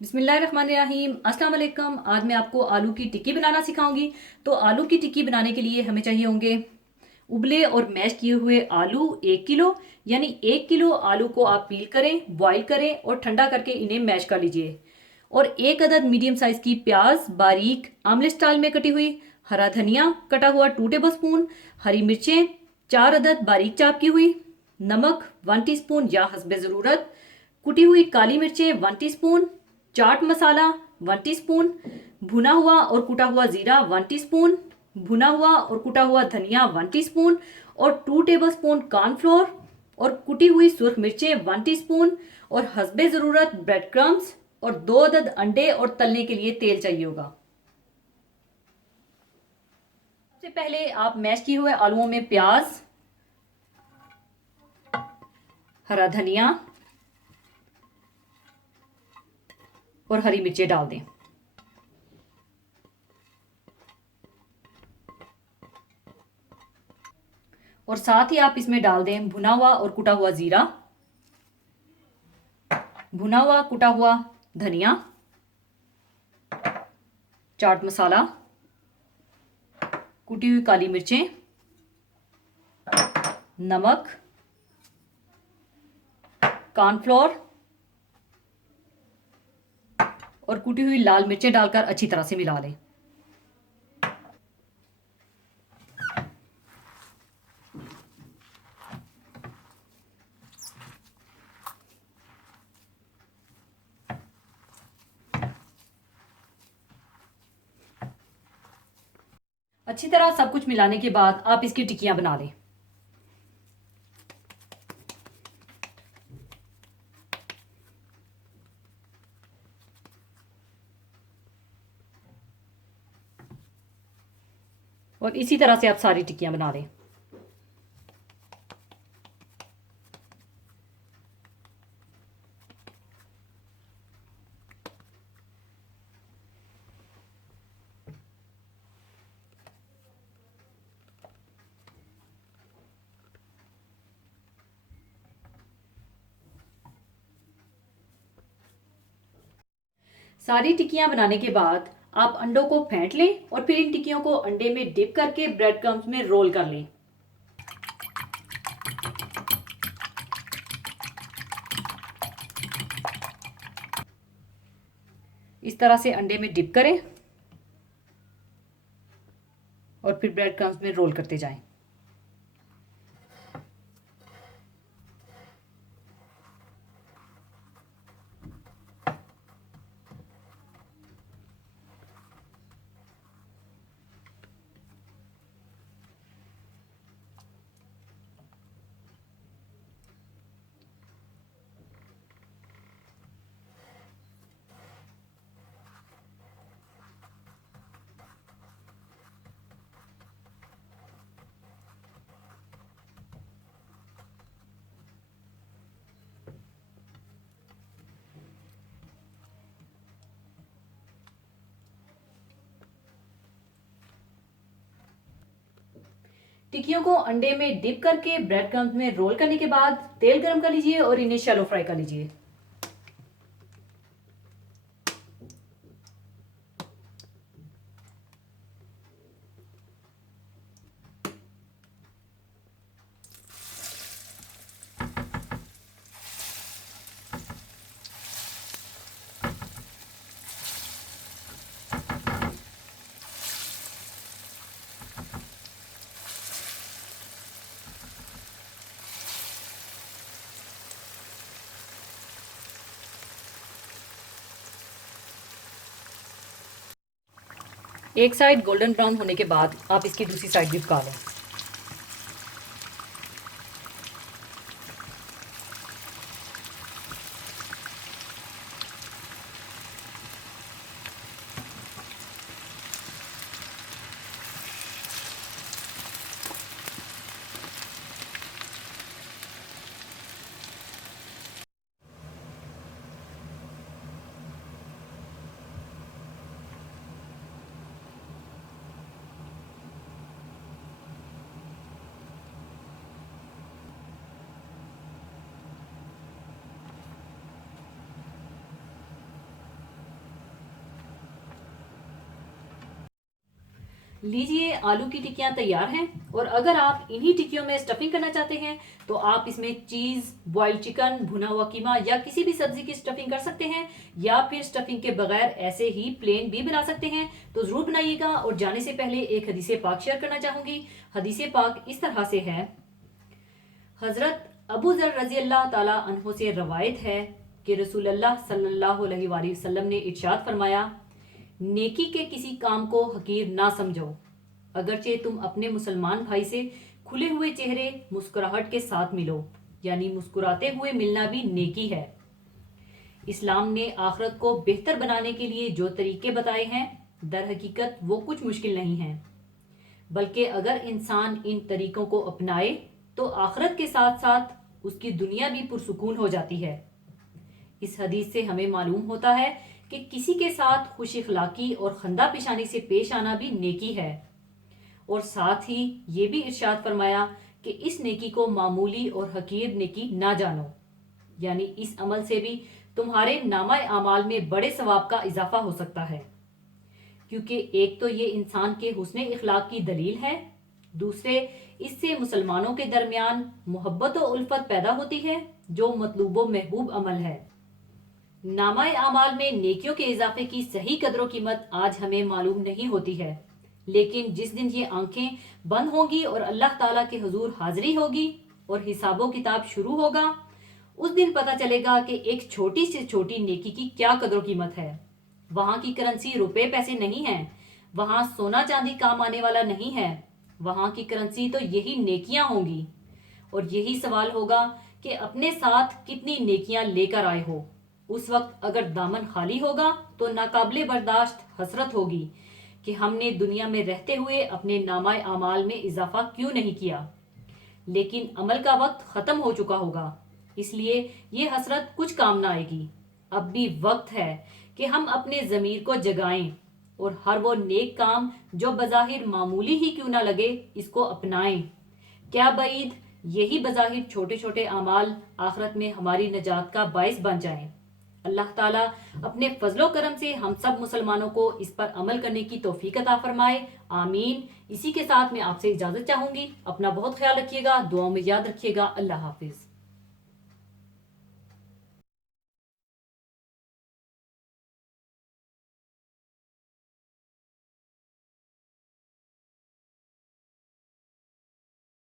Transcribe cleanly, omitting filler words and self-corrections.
बिस्मिल्लाहिर्रहमानिर्रहीम। अस्सलाम वालेकुम। आज मैं आपको आलू की टिक्की बनाना सिखाऊंगी। तो आलू की टिक्की बनाने के लिए हमें चाहिए होंगे उबले और मैश किए हुए आलू 1 किलो। यानी 1 किलो आलू को आप पील करें, बॉईल करें और ठंडा करके इन्हें मैश कर लीजिए। और एक अदद मीडियम साइज़ की प्याज बारीक आमलेट स्टाइल में कटी हुई, हरा धनिया कटा हुआ 2 टेबल स्पून, हरी मिर्चें 4 अदद बारीक चाप की हुई, नमक 1 टीस्पून या हस्बे ज़रूरत, कुटी हुई काली मिर्चें 1 टीस्पून, चाट मसाला 1 टीस्पून, भुना हुआ और कुटा हुआ जीरा 1 टीस्पून, भुना हुआ और कुटा हुआ धनिया 1 टीस्पून और 2 टेबल स्पून कॉर्नफ्लोर और कुटी हुई सुर्ख मिर्चें 1 टीस्पून और हस्बे ज़रूरत ब्रेड क्रम्स और 2 अदद अंडे और तलने के लिए तेल चाहिए होगा। सबसे पहले आप मैश किए हुए आलूओं में प्याज, हरा धनिया और हरी मिर्चें डाल दें। और साथ ही आप इसमें डाल दें भुना हुआ और कुटा हुआ जीरा, भुना हुआ कुटा हुआ धनिया, चाट मसाला, कुटी हुई काली मिर्चें, नमक, कॉर्नफ्लोर और कुटी हुई लाल मिर्चें डालकर अच्छी तरह से मिला लें। अच्छी तरह सब कुछ मिलाने के बाद आप इसकी टिक्कियां बना लें। और इसी तरह से आप सारी टिक्कियां बना लें। सारी टिक्कियां बनाने के बाद आप अंडों को फेंट लें और फिर इन टिक्कियों को अंडे में डिप करके ब्रेड क्रम्स में रोल कर लें। इस तरह से अंडे में डिप करें और फिर ब्रेड क्रम्स में रोल करते जाएं। टिक्कियों को अंडे में डिप करके ब्रेड क्रम्स में रोल करने के बाद तेल गरम कर लीजिए और इन्हें शैलो फ्राई कर लीजिए। एक साइड गोल्डन ब्राउन होने के बाद आप इसकी दूसरी साइड भी पका लें। लीजिए, आलू की टिक्कियाँ तैयार हैं। और अगर आप इन्हीं टिक्कियों में स्टफिंग करना चाहते हैं तो आप इसमें चीज़, बॉइल्ड चिकन, भुना हुआ कीमा या किसी भी सब्जी की स्टफिंग कर सकते हैं, या फिर स्टफिंग के बगैर ऐसे ही प्लेन भी बना सकते हैं। तो ज़रूर बनाइएगा। और जाने से पहले एक हदीस पाक शेयर करना चाहूँगी। हदीस पाक इस तरह से है। हज़रत अबू ज़र रज़ी अल्लाह ताला अन्हो से रवायत है कि रसूलुल्लाह सल्लल्लाहु अलैहि वसल्लम ने इरशाद फरमाया, नेकी के किसी काम को हकीर ना समझो, अगरचे तुम अपने मुसलमान भाई से खुले हुए चेहरे मुस्कुराहट के साथ मिलो, यानी मुस्कुराते हुए मिलना भी नेकी है। इस्लाम ने आखिरत को बेहतर बनाने के लिए जो तरीके बताए हैं, दर हकीकत वो कुछ मुश्किल नहीं हैं, बल्कि अगर इंसान इन तरीकों को अपनाए तो आखिरत के साथ साथ उसकी दुनिया भी पुरसुकून हो जाती है। इस हदीस से हमें मालूम होता है कि किसी के साथ खुश इखलाकी और खंदा पेशानी से पेश आना भी नेकी है। और साथ ही ये भी इरशाद फरमाया कि इस नेकी को मामूली और हकीर नेकी ना जानो, यानी इस अमल से भी तुम्हारे नामा आमाल में बड़े सवाब का इजाफा हो सकता है। क्योंकि एक तो ये इंसान के हुस्न इखलाक की दलील है, दूसरे इससे मुसलमानों के दरमियान मोहब्बत और उल्फत पैदा होती है, जो मतलूब व महबूब अमल है। नामाए आमाल में नेकियों के इजाफे की सही कदर कीमत आज हमें मालूम नहीं होती है, लेकिन जिस दिन ये आंखें बंद होंगी और अल्लाह ताला के हुजूर हाजिरी होगी और हिसाबो किताब शुरू होगा, उस दिन पता चलेगा कि एक छोटी से छोटी नेकी की क्या कदर कीमत है। वहां की करेंसी रुपए पैसे नहीं है, वहां सोना चांदी काम आने वाला नहीं है, वहां की करेंसी तो यही नेकियां होंगी। और यही सवाल होगा कि अपने साथ कितनी नेकियां लेकर आए हो। उस वक्त अगर दामन खाली होगा तो नाकाबिले बर्दाश्त हसरत होगी कि हमने दुनिया में रहते हुए अपने नामाए आमाल में इजाफा क्यों नहीं किया। लेकिन अमल का वक्त खत्म हो चुका होगा, इसलिए ये हसरत कुछ काम ना आएगी। अब भी वक्त है कि हम अपने ज़मीर को जगाएं और हर वो नेक काम जो बज़ाहिर मामूली ही क्यों ना लगे, इसको अपनाएं। क्या बईद यही बज़ाहिर छोटे छोटे अमाल आखिरत में हमारी नजात का बायस बन जाएं। अल्लाह ताला अपने फजलो करम से हम सब मुसलमानों को इस पर अमल करने की तौफीक अता फरमाए। आमीन। इसी के साथ मैं आपसे इजाज़त चाहूँगी। अपना बहुत ख्याल रखिएगा, दुआओं में याद रखिएगा। अल्लाह हाफिज़।